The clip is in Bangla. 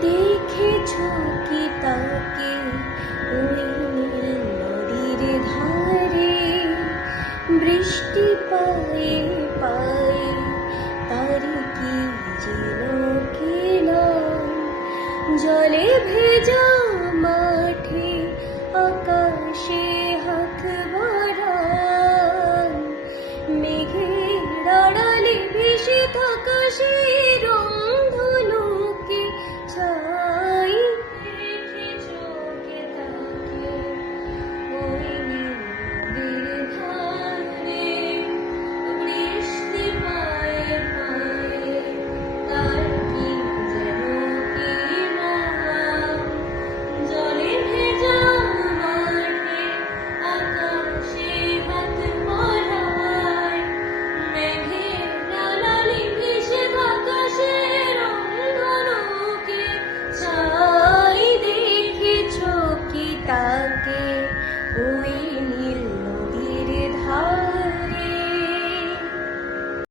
দেখেছ কি তাকে ওই নদীর ধারে, বৃষ্টি পায়ে পায়ে তার কি যেন খেলা, জলে ভেজা মাঠে আকাশে হাত বাড়ায়, মেঘের আড়ালে ভেসে থাকা সেই রংধনুকে ছাই। দেখেছ কে তাকে ওই নদীর ধারে, বৃষ্টি পায়ে পায়ে তার কি যেন খেলা, জলে ভেজা মাঠে আকাশে হাত বাড়ায়, মেঘের আড়ালে ভেসে থাকা সেই রংধনুকে ছাই। দেখেছ কি তাকে ওই নীল